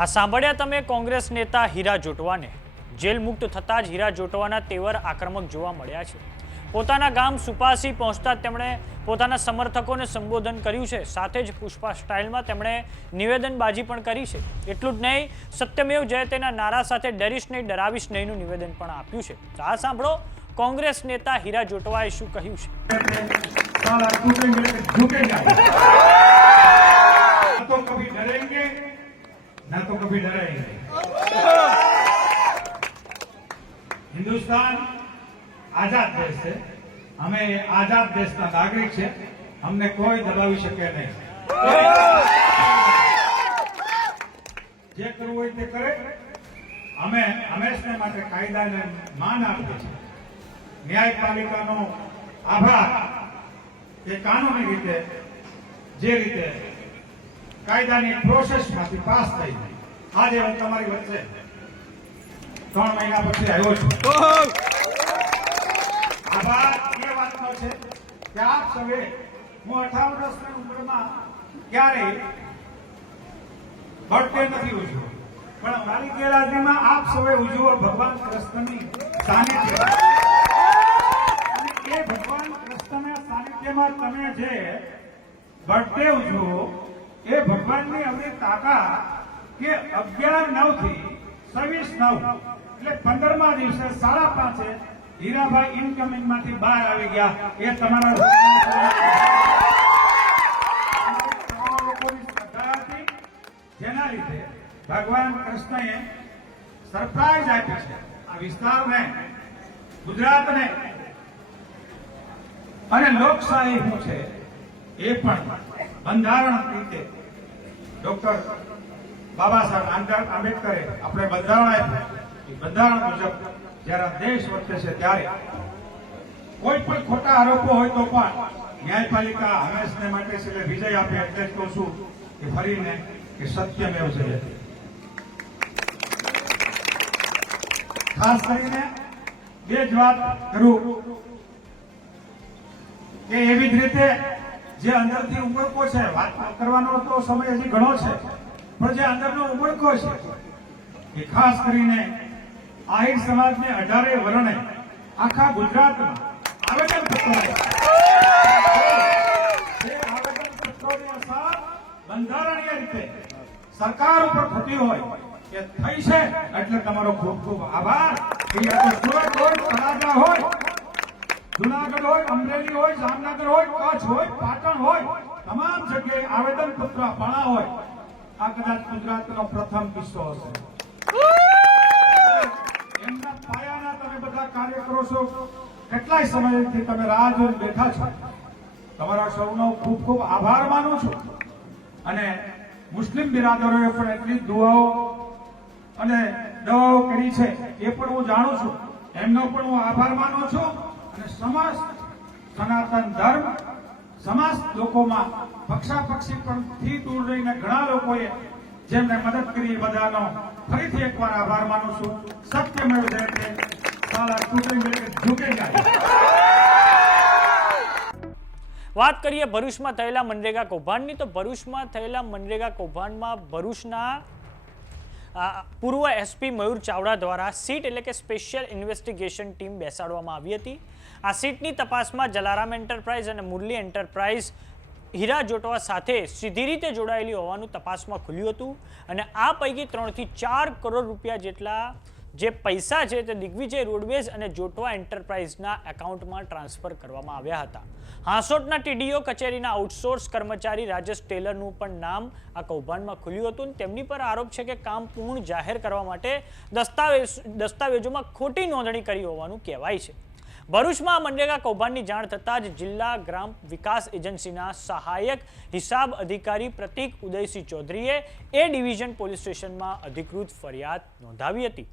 આ સાંભળ્યા તમે કોંગ્રેસ નેતા હીરા જોટવાને. જેલ મુક્ત થતા જ હીરા જોટવાના તેવર આક્રમક જોવા મળ્યા છે. પોતાના ગામ સુપાસી પહોંચતા તેમણે પોતાના સમર્થકોને સંબોધન કર્યું છે. સાથે જ પુષ્પા સ્ટાઇલમાં તેમણે નિવેદનબાજી પણ કરી છે. એટલું જ નહીં, સત્યમેવ જયતેના નારા સાથે ડરીશ નહીં, ડરાવીશ નહીંનું નિવેદન પણ આપ્યું છે. આ સાંભળો, કોંગ્રેસ નેતા હીરા જોટવાએ શું કહ્યું છે? હિન્દુસ્તાન આઝાદ દેશ છે. અમે આઝાદ દેશના નાગરિક છે. અમને કોઈ દબાવી શકે નહીં. જે કરવું હોય તે કરે. અમે હંમેશને માટે કાયદાને માન આપીએ છીએ. ન્યાયપાલિકાનો આભાર કે કાનૂની રીતે, જે રીતે કાયદાની પ્રોસેસમાંથી પાસ થઈ આજે હું તમારી વચ્ચે. ત્રણ મહિના પછી આવ્યો છું. આભાર. એ વાતનો છે કે આપ સૌએ હું અઠાવન વર્ષની ઉંમરમાં ક્યારેય બર્થડે નથી ઉજવ્યો. પણ મારી ગેરહાજરીમાં આપ સૌએ ઉજવો ભગવાન કૃષ્ણની સાનિધ્ય. અને એ ભગવાન કૃષ્ણના સાનિધ્યમાં તમે જે બર્થડે ઉજવો એ ભગવાનની અમને તાકાત કે અગિયાર નવથી સવીસ નવ એટલે પંદરમા દિવસે સાડા પાંચે હીરાભાઈ ઇનકમિંગમાંથી બહાર આવી ગયા. એ તમારા જેના લીધે ભગવાન કૃષ્ણએ સરપ્રાઈઝ આપી છે. આ વિસ્તારને ગુજરાતને. અને લોકશાહી શું છે? એ પણ બંધારણ રીતે ડોક્ટર બાબા સાહેબ આંબેડકરે આપણે બંધારણ આપ્યું. બંધારણ મુજબ જ્યારે દેશ વર્તે છે ત્યારે કોઈ પણ ખોટા આરોપો હોય તો પણ ન્યાયપાલિકા હંમેશને માટે છે વિજય આપે એટલે જ કહું છું કે ફરીને કે સત્યમેવ છે ખાસ કરીને બે જ વાત કરું કે એવી જ રીતે જે અંદરથી ઉમળકો છે, વાત કરવાનો તો સમય હજી ઘણો છે, પણ જે અંદરનો ઉમળકો છે, એ ખાસ કરીને આહિર સમાજને અઢારે વર્ણે આખા ગુજરાતમાં આવેદન પત્રો બંધારણીય રીતે સરકાર ઉપર થતી હોય કે થઈ છે એટલે તમારો ખૂબ ખૂબ આભાર. સુરત હોય તળાજા હોય, જુનાગઢ હોય, અમરેલી હોય, જામનગર હોય, કચ્છ હોય, પાટણ હોય, તમામ જગ્યાએ આવેદન પત્ર અપાણા હોય. આ કદાચ ગુજરાતનો પ્રથમ કિસ્સો હશે એમના પાયાના કાર્ય કરો છો? કેટલાય સમયથી તમે રાહ જોઈને બેઠા છો? તમારા સૌનો ખૂબ ખૂબ આભાર માનું છું. અને મુસ્લિમ બિરાદરોએ પણ એટલી દુઆઓ અને દવાઓ કરી છે, એ પણ હું જાણું છું. એમનો પણ હું આભાર માનું છું. અને સમસ્ત સનાતન ધર્મ, સમાજ લોકોમાં પક્ષાપક્ષી પણ થી દૂર રહીને ઘણા લોકોએ જેમને મદદ કરી બધાનો ફરીથી એકવાર આભાર માનું છું. સત્યમેવ જયતે વાત કરીએ ભરૂચમાં થયેલા મનરેગા કૌભાંડની, તો ભરૂચમાં થયેલા મનરેગા કૌભાંડમાં ભરૂચના પૂર્વ એસપી મયુર ચાવડા દ્વારા સીટ એટલે કે સ્પેશિયલ ઇન્વેસ્ટિગેશન ટીમ બેસાડવામાં આવી હતી. આ સીટની તપાસમાં જલારામ એન્ટરપ્રાઇઝ અને મુરલી એન્ટરપ્રાઇઝ હીરા જોટવા સાથે સીધી રીતે જોડાયેલી હોવાનું તપાસમાં ખુલ્યું હતું. અને આ પૈકી ત્રણથી ચાર કરોડ રૂપિયા જેટલા જે પૈસા છે તે દિગ્વિજય રોડવેઝ અને જોટવા એન્ટરપ્રાઇઝના એકાઉન્ટમાં ટ્રાન્સફર કરવામાં આવ્યા હતા. હાંસોટના ટીડીઓ કચેરીના આઉટસોર્સ કર્મચારી રાજેશ ટેલરનું પણ નામ આ કૌભાંડમાં ખુલ્યું હતું તેમની પર આરોપ છે કે કામ પૂર્ણ જાહેર કરવા માટે દસ્તાવેજ, દસ્તાવેજોમાં ખોટી નોંધણી કરી હોવાનું કહેવાય છે. ભરૂચમાં મનરેગા કૌભાંડની જાણ થતાં જ જિલ્લા ગ્રામ વિકાસ એજન્સીના સહાયક હિસાબ અધિકારી પ્રતિક ઉદયસિંહ ચૌધરીએ એ ડિવિઝન પોલીસ સ્ટેશનમાં અધિકૃત ફરિયાદ નોંધાવી હતી.